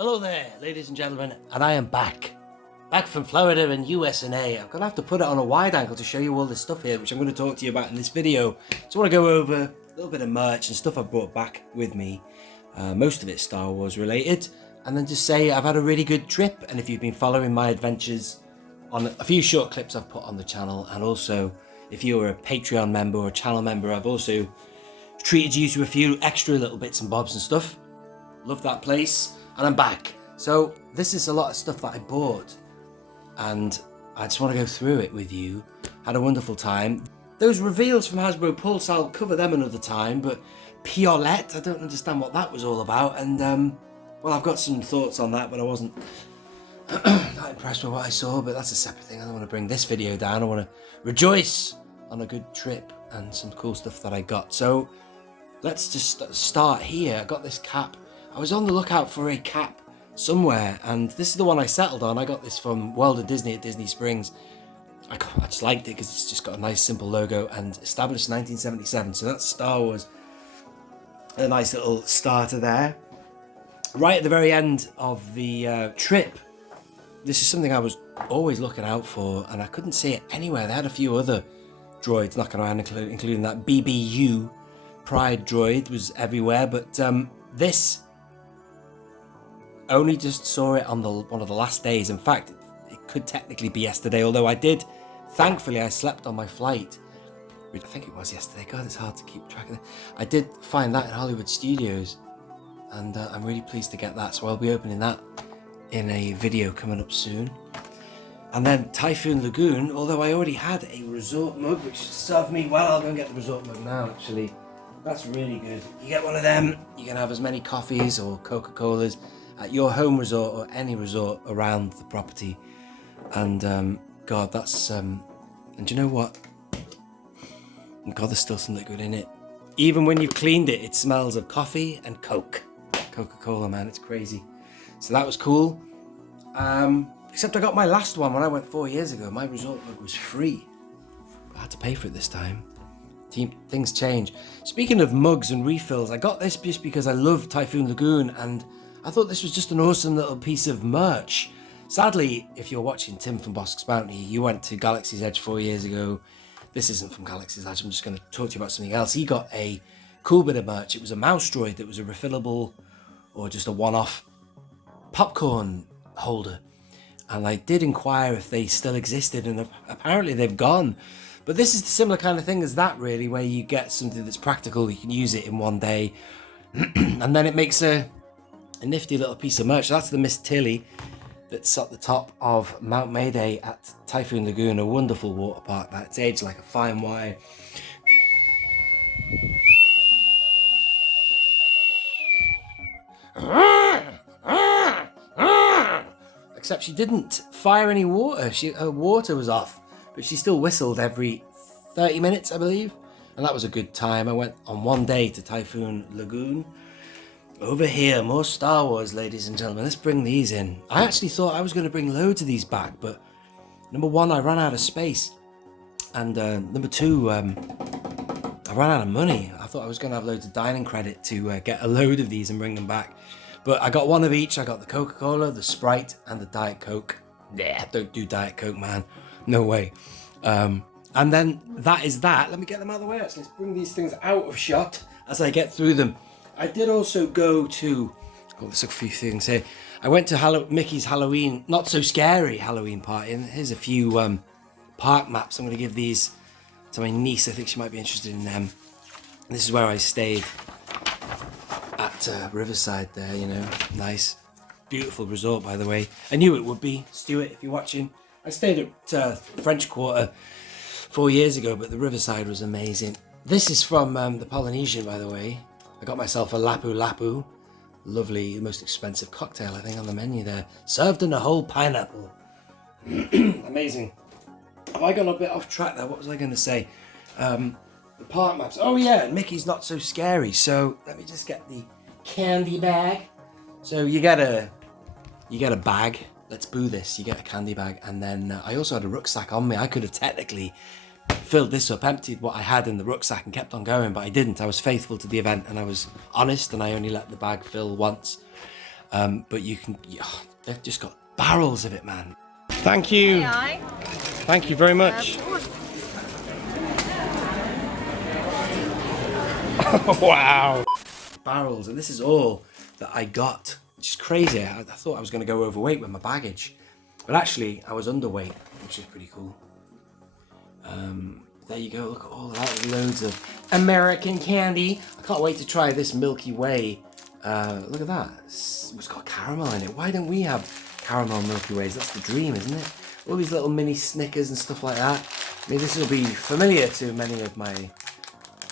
Hello there, ladies and gentlemen, and I am back from Florida and USA. I'm going to have to put it on a wide angle to show you all this stuff here, which I'm going to talk to you about in this video. So I want to go over a little bit of merch and stuff I've brought back with me. Most of it Star Wars related, and then just say I've had a really good trip, and if you've been following my adventures on a few short clips I've put on the channel, and also if you're a Patreon member or a channel member, I've also treated you to a few extra little bits and bobs and stuff. Love that place. And I'm back. So this is a lot of stuff that I bought, and I just want to go through it with you. Had a wonderful time. Those reveals from Hasbro Pulse, I'll cover them another time, but Piolet, I don't understand what that was all about, and well, I've got some thoughts on that, but I wasn't not impressed with what I saw, but that's a separate thing. I don't want to bring this video down. I want to rejoice on a good trip and some cool stuff that I got. So let's just start here. I got this cap. I was on the lookout for a cap somewhere, and this is the one I settled on. I got this from Walt Disney at Disney Springs. I just liked it because it's just got a nice simple logo and established in 1977, so that's Star Wars. A nice little starter there. Right at the very end of the trip, this is something I was always looking out for, and I couldn't see it anywhere. They had a few other droids knocking around, including that BBU Pride droid was everywhere, but this only just saw it on one of the last days. In fact, it could technically be yesterday, although thankfully I slept on my flight. I think it was yesterday. God, it's hard to keep track of it. I did find that in Hollywood Studios, and I'm really pleased to get that, so I'll be opening that in a video coming up soon. And then Typhoon Lagoon, although I already had a resort mug, which served me well. I'll go and get the resort mug now, actually. That's really good. You get one of them, you can have as many coffees or Coca-Colas at your home resort or any resort around the property. And God, that's and do you know what? God, there's still something good in it. Even when you've cleaned it, it smells of coffee and Coca-Cola, man, it's crazy. So that was cool. Except I got my last one when I went 4 years ago. My resort mug was free. I had to pay for it this time. Things change. Speaking of mugs and refills, I got this just because I love Typhoon Lagoon, and I thought this was just an awesome little piece of merch. Sadly, if you're watching Tim from Bosk's Bounty, you went to Galaxy's Edge 4 years ago. This isn't from Galaxy's Edge. I'm just going to talk to you about something else. He got a cool bit of merch. It was a mouse droid that was a refillable or just a one-off popcorn holder. And I did inquire if they still existed, and apparently they've gone. But this is the similar kind of thing as that, really, where you get something that's practical. You can use it in one day, and then it makes a nifty little piece of merch. That's the Miss Tilly that's at the top of Mount Mayday at Typhoon Lagoon, a wonderful water park that's aged like a fine wine. Except she didn't fire any water. Her water was off, but she still whistled every 30 minutes, I believe. And that was a good time. I went on one day to Typhoon Lagoon. Over here, more Star Wars, ladies and gentlemen. Let's bring these in. I actually thought I was going to bring loads of these back, but number one, I ran out of space. And number two, I ran out of money. I thought I was going to have loads of dining credit to get a load of these and bring them back. But I got one of each. I got the Coca-Cola, the Sprite, and the Diet Coke. Yeah, don't do Diet Coke, man. No way. And then that is that. Let me get them out of the way, actually. Let's bring these things out of shot as I get through them. I did also go to... Oh, there's a few things here. I went to Mickey's Halloween, not so scary Halloween party. And here's a few park maps. I'm going to give these to my niece. I think she might be interested in them. This is where I stayed at Riverside there, you know. Nice. Beautiful resort, by the way. I knew it would be. Stuart, if you're watching. I stayed at French Quarter 4 years ago, but the Riverside was amazing. This is from the Polynesian, by the way. I got myself a Lapu Lapu. Lovely, the most expensive cocktail, I think, on the menu there. Served in a whole pineapple. Amazing. Have I gone a bit off track there? What was I going to say? The park maps. Oh yeah, Mickey's Not So Scary. So let me just get the candy bag. So you get a bag. Let's boo this. You get a candy bag, and then I also had a rucksack on me. I could have technically filled this up, emptied what I had in the rucksack and kept on going, but I didn't. I was faithful to the event and I was honest, and I only let the bag fill once. But you can, they've just got barrels of it, man. Thank you. Thank you very much. Wow. Barrels, and this is all that I got, which is crazy. I thought I was going to go overweight with my baggage, but actually I was underweight, which is pretty cool. There you go, look at all that, loads of American candy. I can't wait to try this Milky Way. Look at that, it's got caramel in it. Why don't we have caramel Milky Ways? That's the dream, isn't it? All these little mini Snickers and stuff like that. I mean, this will be familiar to many of my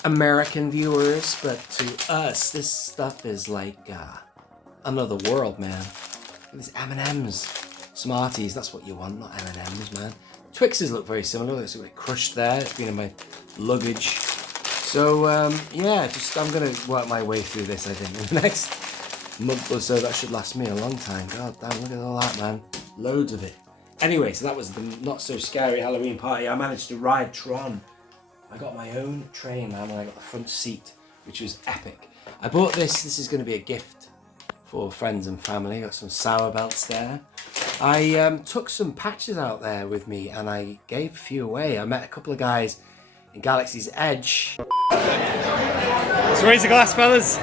American viewers, but to us, this stuff is like another world, man. These M&Ms, Smarties, that's what you want, not M&Ms, man. Twixes look very similar. It's a bit crushed there. It's been in my luggage. So yeah, I'm gonna work my way through this. I think in the next month or so. That should last me a long time. God damn, look at all that, man. Loads of it. Anyway, so that was the not so scary Halloween party. I managed to ride Tron. I got my own train, man, and I got the front seat, which was epic. I bought this. This is going to be a gift for friends and family. Got some sour belts there. I took some patches out there with me, and I gave a few away. I met a couple of guys in Galaxy's Edge. Let's raise a glass, fellas.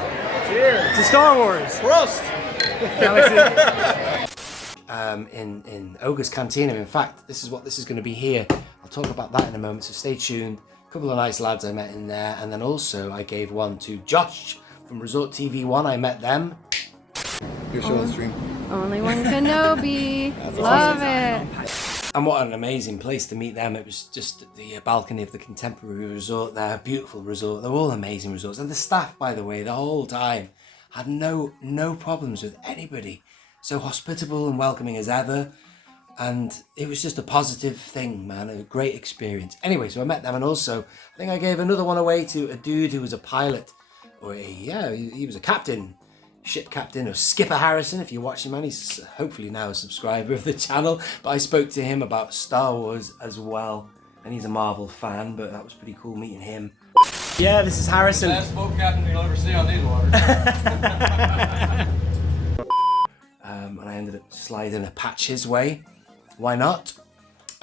Cheers to Star Wars. Prost. In O.O.K's Cantina. In fact, this is what this is going to be here. I'll talk about that in a moment, so stay tuned. A couple of nice lads I met in there, and then also I gave one to Josh from Resort TV 1. I met them. Your show on stream. Only one Kenobi. Love it. And what an amazing place to meet them. It was just the balcony of the Contemporary Resort there. Beautiful resort. They're all amazing resorts. And the staff, by the way, the whole time had no problems with anybody. So hospitable and welcoming as ever. And it was just a positive thing, man. A great experience. Anyway, so I met them, and also I think I gave another one away to a dude who was a pilot. He was a captain. Ship captain, or Skipper Harrison, if you're watching, man. He's hopefully now a subscriber of the channel, but I spoke to him about Star Wars as well, and he's a Marvel fan, but that was pretty cool meeting him. Yeah, this is Harrison. Best boat captain you'll ever see on these waters. And I ended up sliding a patch his way. Why not?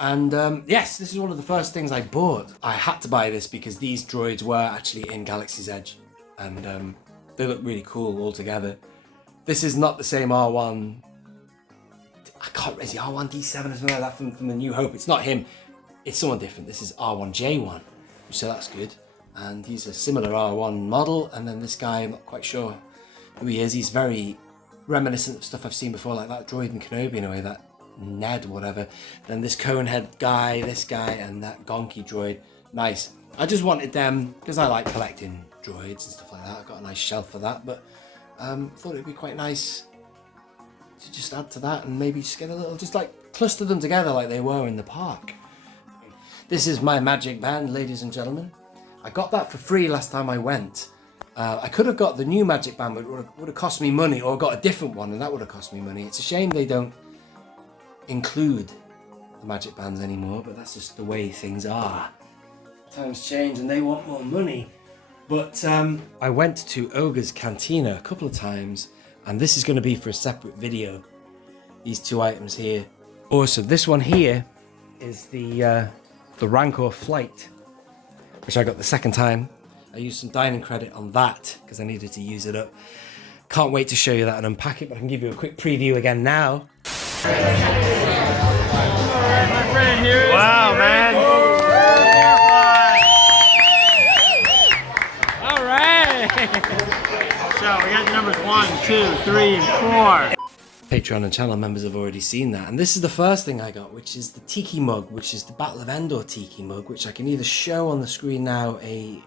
And yes, this is one of the first things I bought. I had to buy this because these droids were actually in Galaxy's Edge, and they look really cool all together. This is not the same R1. Is it R1D7 or something like that from the New Hope? It's not him. It's someone different. This is R1J1, so that's good. And he's a similar R1 model. And then this guy, I'm not quite sure who he is. He's very reminiscent of stuff I've seen before, like that droid in Kenobi in a way, that Ned, whatever. Then this Conehead guy, this guy, and that Gonky droid. Nice. I just wanted them because I like collecting droids and stuff like that. I've got a nice shelf for that, but thought it'd be quite nice to just add to that and maybe just get a little, just like cluster them together like they were in the park. This is my magic band, ladies and gentlemen. I got that for free last time I went. I could have got the new magic band, but it would have cost me money, or got a different one and that would have cost me money. It's a shame they don't include the magic bands anymore, but that's just the way things are. Times change and they want more money. But I went to O.O.K's Cantina a couple of times, and this is going to be for a separate video. These two items here. Also, this one here is the Rancor flight, which I got the second time. I used some dining credit on that because I needed to use it up. Can't wait to show you that and unpack it, but I can give you a quick preview again now. Alright, my friend, here is wow, man. So we got numbers 1, 2, 3, and 4. Patreon and channel members have already seen that, and this is the first thing I got, which is the Tiki mug, which is the Battle of Endor Tiki mug, which I can either show on the screen now, a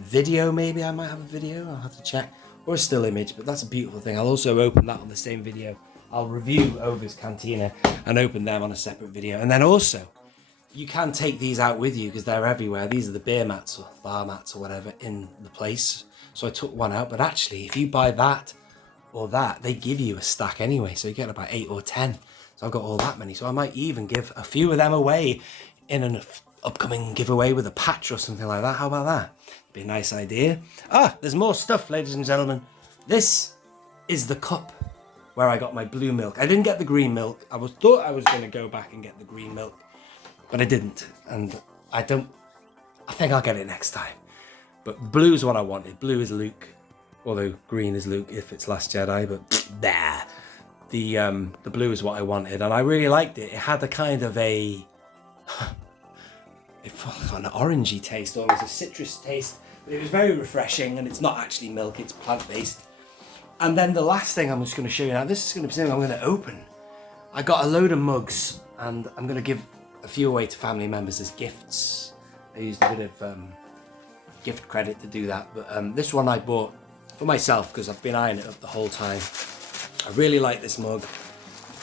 video, maybe I might have a video, I'll have to check, or a still image, but that's a beautiful thing. I'll also open that on the same video. I'll review O.O.K's Cantina and open them on a separate video, and then also you can take these out with you because they're everywhere. These are the beer mats or bar mats or whatever in the place. So I took one out, but actually if you buy that or that, they give you a stack anyway. So you get about 8 or 10. So I've got all that many. So I might even give a few of them away in an upcoming giveaway with a patch or something like that. How about that? Be a nice idea. Ah, there's more stuff, ladies and gentlemen. This is the cup where I got my blue milk. I didn't get the green milk. I thought I was going to go back and get the green milk, but I didn't. And I think I'll get it next time. But blue is what I wanted. Blue is Luke, although green is Luke if it's Last Jedi, but nah. The blue is what I wanted, and I really liked it. It had a kind of it felt like an orangey taste, almost a citrus taste. But it was very refreshing, and it's not actually milk, it's plant-based. And then the last thing I'm just going to show you now, this is going to be something I'm going to open. I got a load of mugs, and I'm going to give a few away to family members as gifts. I used a bit of gift credit to do that, but this one I bought for myself because I've been eyeing it up the whole time. I really like this mug,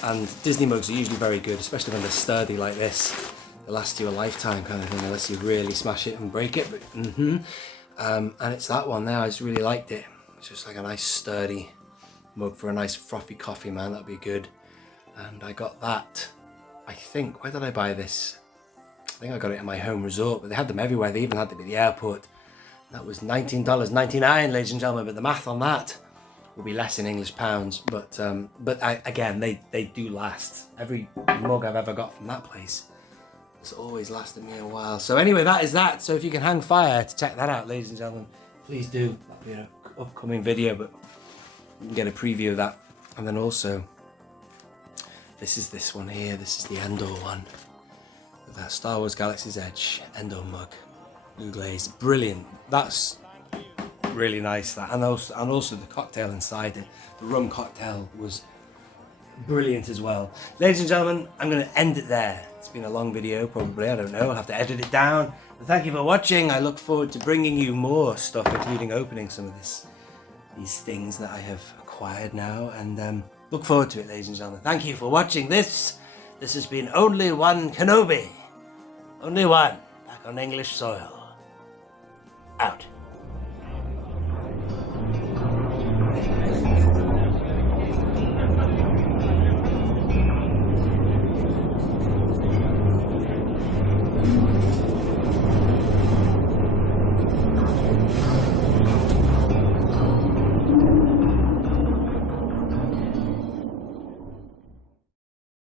and Disney mugs are usually very good, especially when they're sturdy like this. They last you a lifetime kind of thing, unless you really smash it and break it. But and it's that one there. I just really liked it. It's just like a nice sturdy mug for a nice frothy coffee, man. That'd be good. And I got that. I think, where did I buy this? I think I got it at my home resort, but they had them everywhere. They even had them at the airport. That was $19.99, ladies and gentlemen. But the math on that will be less in English pounds, but again, they do last. Every mug I've ever got from that place has always lasted me a while. So anyway, that is that. So if you can hang fire to check that out, ladies and gentlemen, please do. That'll be an upcoming video, but you can get a preview of that. And then also, this is this one here. This is the Endor one with that Star Wars Galaxy's Edge Endor mug, blue glaze, brilliant. That's really nice, that, and also the cocktail inside it, the rum cocktail, was brilliant as well. Ladies and gentlemen, I'm going to end it there. It's been a long video, probably, I don't know, I'll have to edit it down. But thank you for watching. I look forward to bringing you more stuff, including opening some of these things that I have acquired now, and look forward to it, ladies and gentlemen. Thank you for watching this. This has been Only One Kenobi. Only one, back on English soil. Out.